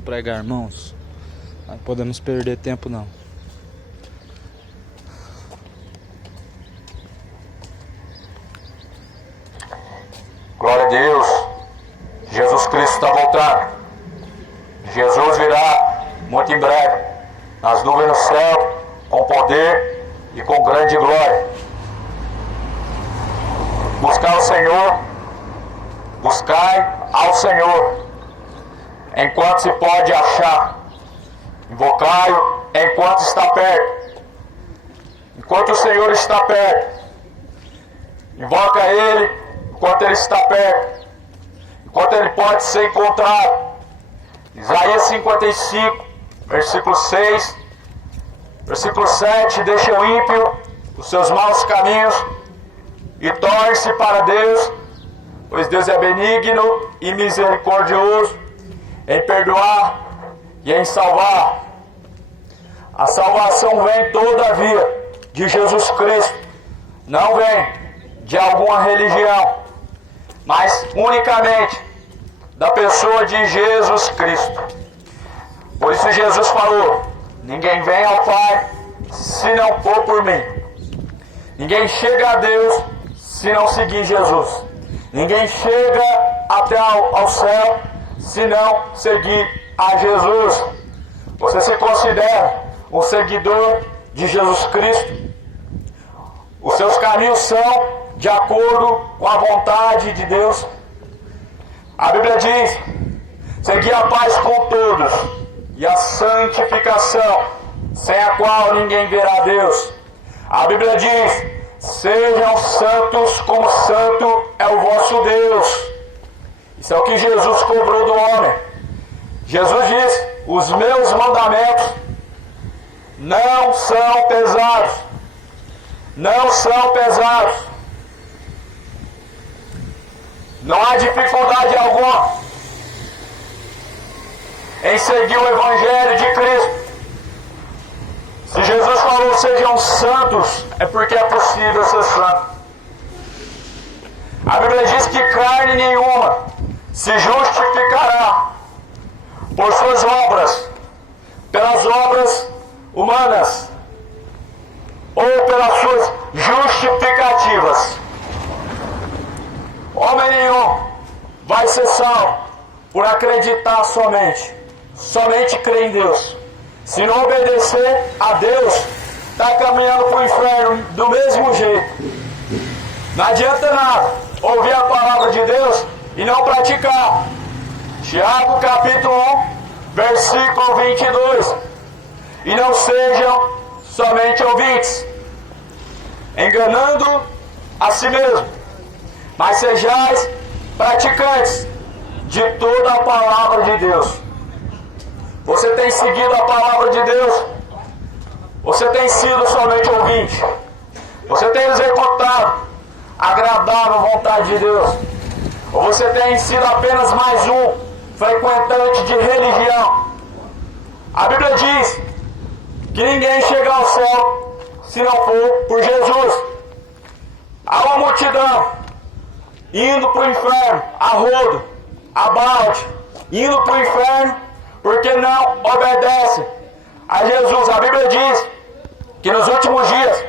a pregar, irmãos. Não podemos perder tempo não. Glória a Deus. Jesus Cristo está voltando. Jesus virá muito em breve, nas nuvens do céu, com poder e com grande glória. Buscar o Senhor, buscai ao Senhor, enquanto se pode achar. Invocai-o enquanto está perto. Enquanto o Senhor está perto, invoca Ele enquanto Ele está perto, enquanto Ele pode ser encontrado. Isaías 55, versículo 6, versículo 7, deixa o ímpio os seus maus caminhos e torne-se para Deus, pois Deus é benigno e misericordioso em perdoar e em salvar. A salvação vem todavia de Jesus Cristo, não vem de alguma religião, mas unicamente da pessoa de Jesus Cristo. Por isso Jesus falou: ninguém vem ao Pai se não for por mim. Ninguém chega a Deus se não seguir Jesus. Ninguém chega até ao céu se não seguir a Jesus. Você se considera um seguidor de Jesus Cristo? Os seus caminhos são de acordo com a vontade de Deus? A Bíblia diz: segui a paz com todos e a santificação, sem a qual ninguém verá a Deus. A Bíblia diz: sejam santos como santo é o vosso Deus. Isso é o que Jesus cobrou do homem. Jesus diz: os meus mandamentos não são pesados. Não são pesados. Não há dificuldade alguma em seguir o Evangelho de Cristo. Se Jesus falou sejam santos, é porque é possível ser santo. A Bíblia diz que carne nenhuma se justificará por suas obras, pelas obras humanas, ou pelas suas justificativas. Homem nenhum vai ser salvo por acreditar somente crer em Deus. Se não obedecer a Deus, está caminhando para o inferno do mesmo jeito. Não adianta nada ouvir a palavra de Deus e não praticar. Tiago capítulo 1, versículo 22. E não sejam somente ouvintes, enganando a si mesmo, mas sejais praticantes de toda a palavra de Deus. Você tem seguido a palavra de Deus? Você tem sido somente ouvinte? Você tem executado a agradável vontade de Deus? Ou você tem sido apenas mais um frequentante de religião? A Bíblia diz que ninguém chega ao céu se não for por Jesus. Há uma multidão indo para o inferno, a rodo, a balde, indo para o inferno porque não obedecem a Jesus. A Bíblia diz que nos últimos dias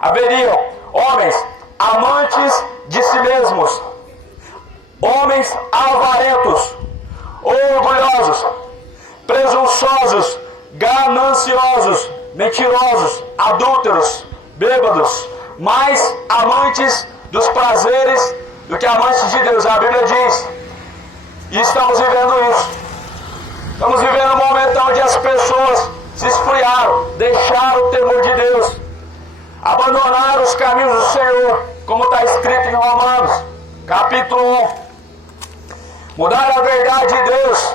haveriam homens amantes de si mesmos, homens avarentos, orgulhosos, presunçosos, gananciosos, mentirosos, adúlteros, bêbados, mais amantes dos prazeres do que amantes de Deus. A Bíblia diz, e estamos vivendo isso. Estamos vivendo um momento onde as pessoas se esfriaram, deixaram o temor de Deus, abandonaram os caminhos do Senhor, como está escrito em Romanos, capítulo 1. Mudaram a verdade de Deus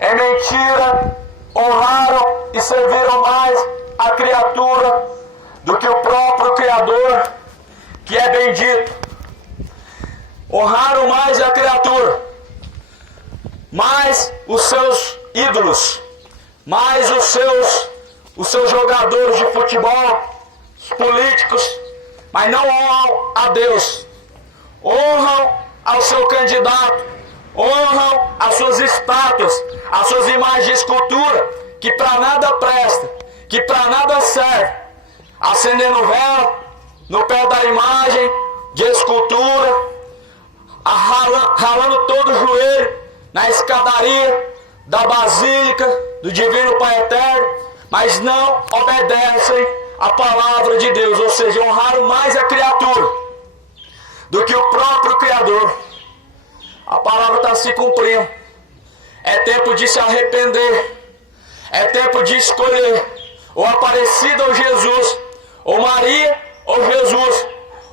em mentira, honraram e serviram mais a criatura do que o próprio Criador, que é bendito. Honraram mais a criatura, mais os seus ídolos, mais os seus jogadores de futebol, os políticos, mas não honram a Deus. Honram ao seu candidato, honram as suas estátuas, as suas imagens de escultura, que para nada presta, que para nada serve, acendendo vela no pé da imagem de escultura, ralando todo o joelho na escadaria da Basílica do Divino Pai Eterno, mas não obedecem a palavra de Deus, ou seja, honraram mais a criatura do que o próprio Criador. A palavra está se cumprindo. É tempo de se arrepender. É tempo de escolher ou Aparecida ou Jesus, ou Maria ou Jesus,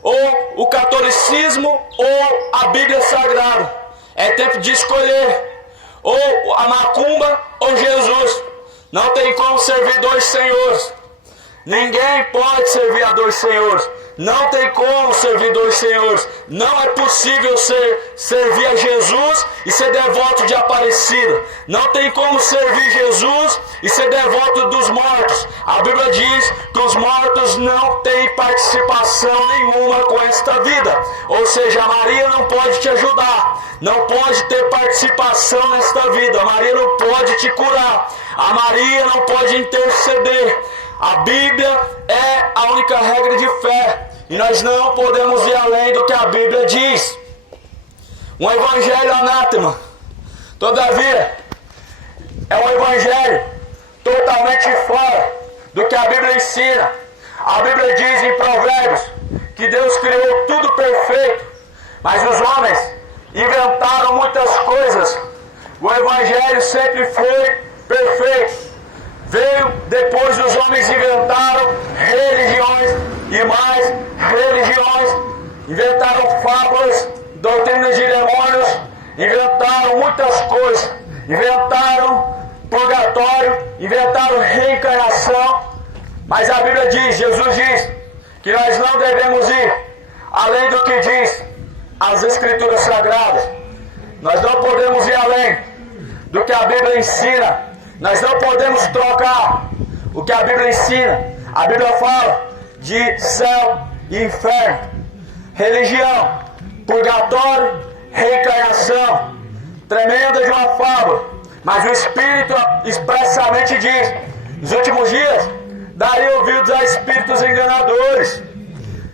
ou o catolicismo ou a Bíblia Sagrada. É tempo de escolher ou a macumba ou Jesus. Não tem como servir dois senhores. Ninguém pode servir a dois senhores. Não tem como servir dois senhores. Não é possível servir a Jesus e ser devoto de Aparecida. Não tem como servir Jesus e ser devoto dos mortos. A Bíblia diz que os mortos não têm participação nenhuma com esta vida. Ou seja, a Maria não pode te ajudar. Não pode ter participação nesta vida. A Maria não pode te curar. A Maria não pode interceder. A Bíblia é a única regra de fé, e nós não podemos ir além do que a Bíblia diz. Um evangelho anátema, todavia, é um evangelho totalmente fora do que a Bíblia ensina. A Bíblia diz em Provérbios que Deus criou tudo perfeito, mas os homens inventaram muitas coisas. O evangelho sempre foi perfeito. Veio depois, os homens inventaram religiões e mais religiões, inventaram fábulas, doutrinas de demônios, inventaram muitas coisas, inventaram purgatório, inventaram reencarnação, mas a Bíblia diz, Jesus diz, que nós não devemos ir além do que diz as Escrituras Sagradas. Nós não podemos ir além do que a Bíblia ensina. Nós não podemos trocar o que a Bíblia ensina. A Bíblia fala de céu e inferno, religião, purgatório, reencarnação, tremenda de uma fábula. Mas o Espírito expressamente diz: nos últimos dias daria ouvidos a espíritos enganadores.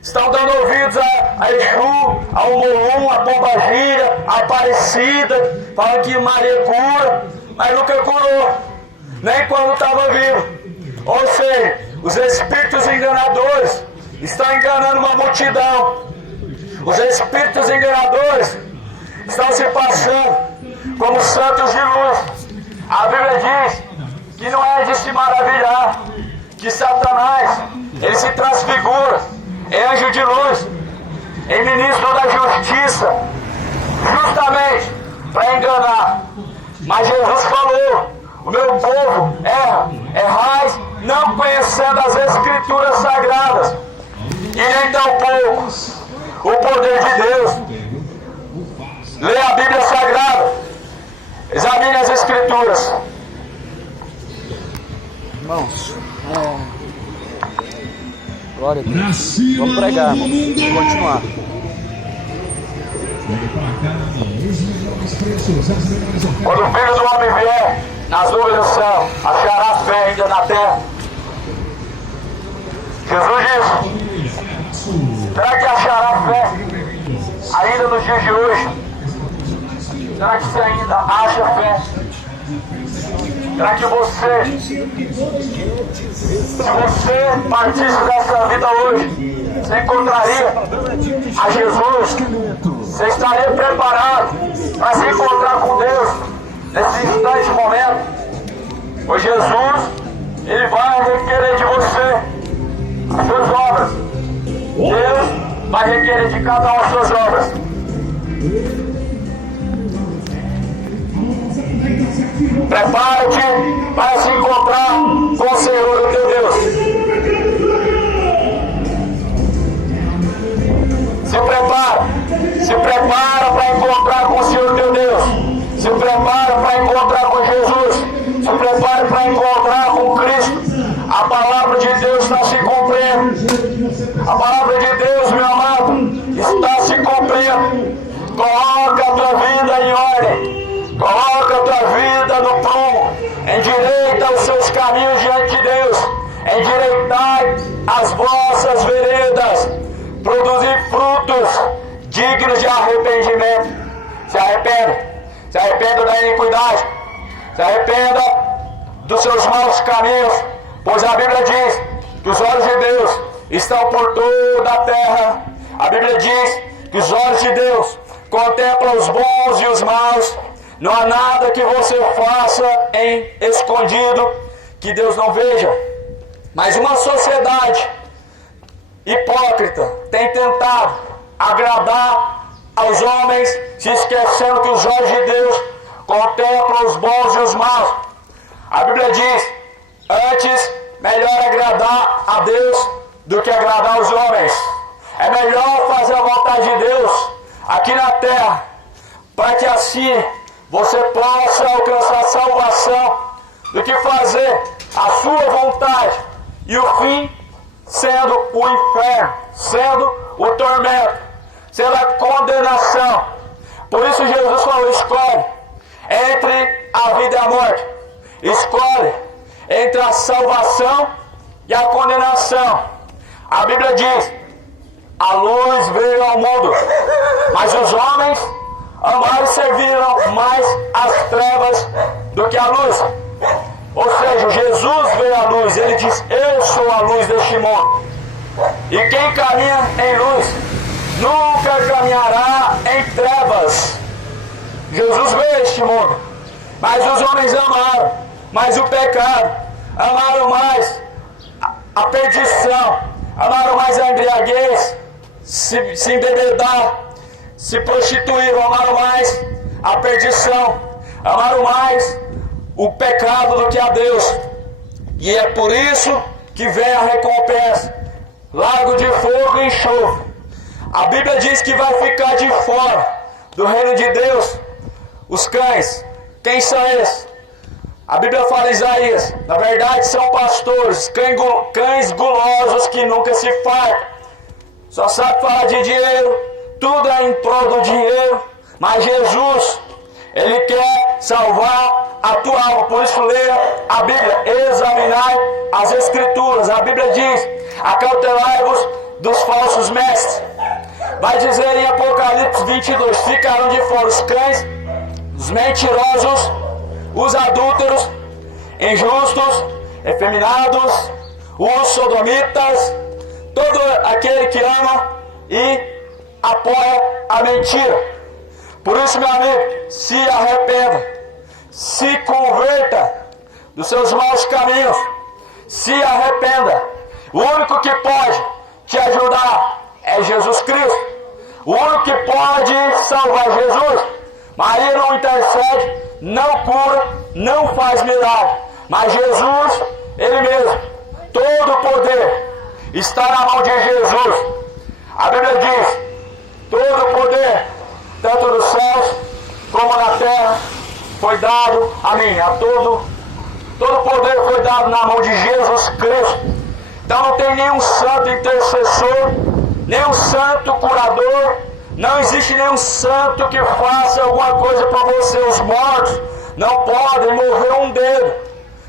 Estão dando ouvidos a Exu, ao Molum, a Pombagira, a Aparecida, falam que Maria cura, mas nunca curou, nem quando estava vivo. Ou seja, os espíritos enganadores estão enganando uma multidão. Os espíritos enganadores estão se passando como santos de luz. A Bíblia diz que não é de se maravilhar que Satanás, ele se transfigura em anjo de luz, em ministro da justiça, justamente para enganar. Mas Jesus falou: o meu povo errais, não conhecendo as Escrituras Sagradas, e nem tampouco o poder de Deus. Leia a Bíblia Sagrada, examine as Escrituras. Irmãos, glória a Deus. Vamos pregar, irmãos. Vamos continuar. Quando o Filho do Homem vier nas nuvens do céu, achará fé ainda na terra. Jesus disse: será que achará fé ainda nos dias de hoje? Será que você ainda acha fé? Será que você, se você partisse dessa vida hoje, você encontraria a Jesus? Você estaria preparado para se encontrar com Deus nesse instante, momento? Pois Jesus, ele vai requerer de você as suas obras. Deus vai requerer de cada uma as suas obras. Prepara-te para se encontrar com o Senhor, o teu Deus. Se prepara para encontrar com o Senhor, teu Deus. Se prepara para encontrar com Jesus. Se prepara para encontrar com Cristo. A palavra de Deus está se cumprindo. A palavra de Deus, meu amado, está se cumprindo. Coloca a tua vida em ordem. vida no prumo, endireita os seus caminhos diante de Deus, endireitai as vossas veredas, produzir frutos dignos de arrependimento. Se arrependa da iniquidade, se arrependa dos seus maus caminhos, pois a Bíblia diz que os olhos de Deus estão por toda a terra. A Bíblia diz que os olhos de Deus contemplam os bons e os maus. Não há nada que você faça em escondido que Deus não veja. Mas uma sociedade hipócrita tem tentado agradar aos homens, se esquecendo que os olhos de Deus contemplam os bons e os maus. A Bíblia diz: antes, melhor agradar a Deus do que agradar os homens. É melhor fazer a vontade de Deus aqui na terra, para que assim você possa alcançar salvação, do que fazer a sua vontade e o fim sendo o inferno, sendo o tormento, sendo a condenação. Por isso Jesus falou: escolhe entre a vida e a morte, escolhe entre a salvação e a condenação. A Bíblia diz: a luz veio ao mundo, mas os homens amaram e serviram mais as trevas do que a luz. Ou seja, Jesus veio à luz, ele diz: eu sou a luz deste mundo. E quem caminha em luz nunca caminhará em trevas. Jesus veio a este mundo, mas os homens amaram mais o pecado, amaram mais a perdição, amaram mais a embriaguez, se embebedar, se prostituíram, amaram mais a perdição, amaram mais o pecado do que a Deus. E é por isso que vem a recompensa, lago de fogo e enxofre. A Bíblia diz que vai ficar de fora do reino de Deus os cães. Quem são esses? A Bíblia fala em Isaías: na verdade são pastores, cães gulosos que nunca se fartam. Só sabe falar de dinheiro, tudo é em prol do dinheiro. Mas Jesus, ele quer salvar a tua alma. Por isso leia a Bíblia, examinai as Escrituras. A Bíblia diz: acautelai-vos dos falsos mestres. Vai dizer em Apocalipse 22: ficarão de fora os cães, os mentirosos, os adúlteros, injustos, efeminados, os sodomitas, todo aquele que ama e apoia a mentira. Por isso, meu amigo, se arrependa, se converta dos seus maus caminhos, se arrependa. O único que pode te ajudar é Jesus Cristo. O único que pode salvar é Jesus. Maria não intercede, não cura, não faz milagre. Mas Jesus, ele mesmo, todo o poder está na mão de Jesus. A Bíblia diz: todo o poder, tanto nos céus como na terra, foi dado a mim. Todo o poder foi dado na mão de Jesus Cristo. Então não tem nenhum santo intercessor, nenhum santo curador, não existe nenhum santo que faça alguma coisa para você. Os mortos não podem mover um dedo,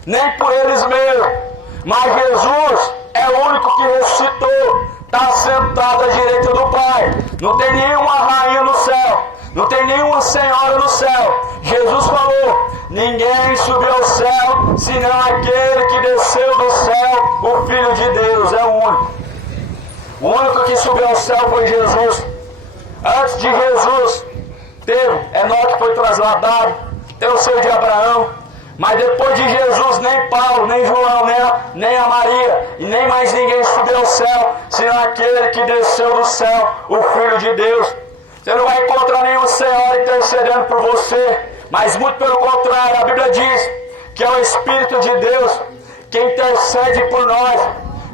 nem por eles mesmos. Mas Jesus é o único que ressuscitou, está sentado à direita do Pai. Não tem nenhuma rainha no céu, não tem nenhuma senhora no céu. Jesus falou: ninguém subiu ao céu, senão aquele que desceu do céu, o Filho de Deus. É o único. O único que subiu ao céu foi Jesus. Antes de Jesus, teve Enoque, foi trasladado, teve o seu de Abraão. Mas depois de Jesus, nem Paulo, nem João, nem a Maria, e nem mais ninguém subiu ao céu, senão aquele que desceu do céu, o Filho de Deus. Você não vai encontrar nenhum Senhor intercedendo por você, mas muito pelo contrário. A Bíblia diz que é o Espírito de Deus que intercede por nós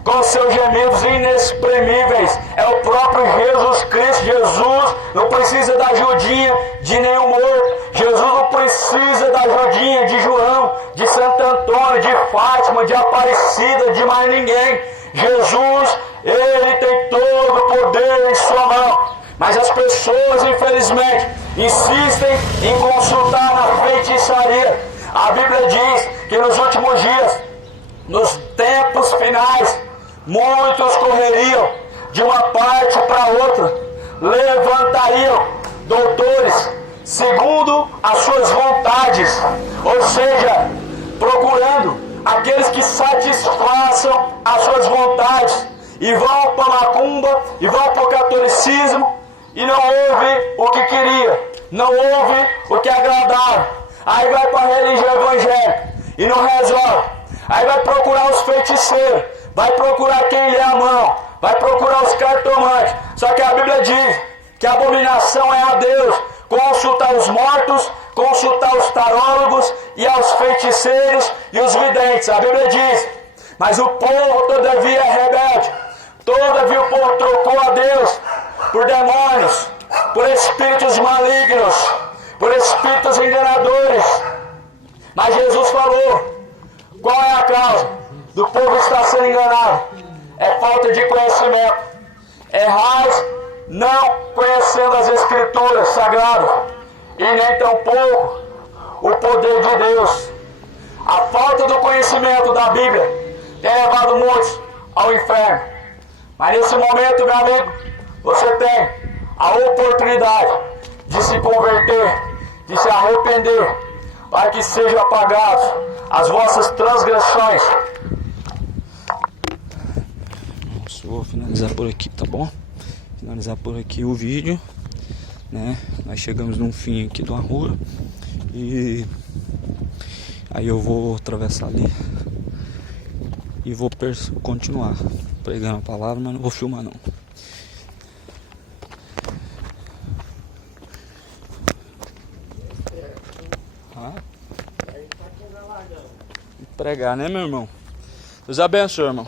com seus gemidos inexprimíveis. É o próprio Jesus Cristo. Jesus não precisa da ajudinha de nenhum morto. Jesus não precisa da ajudinha de João, de Santo Antônio, de Fátima, de Aparecida, de mais ninguém. Jesus, ele tem todo o poder em sua mão. Mas as pessoas, infelizmente, insistem em consultar na feitiçaria. A Bíblia diz que nos últimos dias, nos tempos finais, muitos correriam de uma parte para outra, levantariam doutores segundo as suas vontades, ou seja, procurando aqueles que satisfaçam as suas vontades, e vão para a macumba, e vão para o catolicismo, e não ouve o que queria, não ouve o que agradava. Aí vai para a religião evangélica e não resolve. Aí vai procurar os feiticeiros, vai procurar quem lê a mão, vai procurar os cartomantes. Só que a Bíblia diz que a abominação é a Deus consultar os mortos, consultar os tarólogos e aos feiticeiros e os videntes. A Bíblia diz: mas o povo todavia é rebelde, todavia o povo trocou a Deus por demônios, por espíritos malignos, por espíritos enganadores. Mas Jesus falou: qual é a causa do povo estar sendo enganado? É falta de conhecimento. Errais não conhecendo as Escrituras Sagradas, e nem tampouco o poder de Deus. A falta do conhecimento da Bíblia tem levado muitos ao inferno. Mas nesse momento, meu amigo, você tem a oportunidade de se converter, de se arrepender, para que sejam apagadas as vossas transgressões. Nossa, eu vou finalizar por aqui, tá bom? Finalizar por aqui o vídeo, né? Nós chegamos num fim aqui de uma rua e aí eu vou atravessar ali e vou continuar pregando a palavra, mas não vou filmar não. Pregar, né, meu irmão? Deus abençoe, irmão.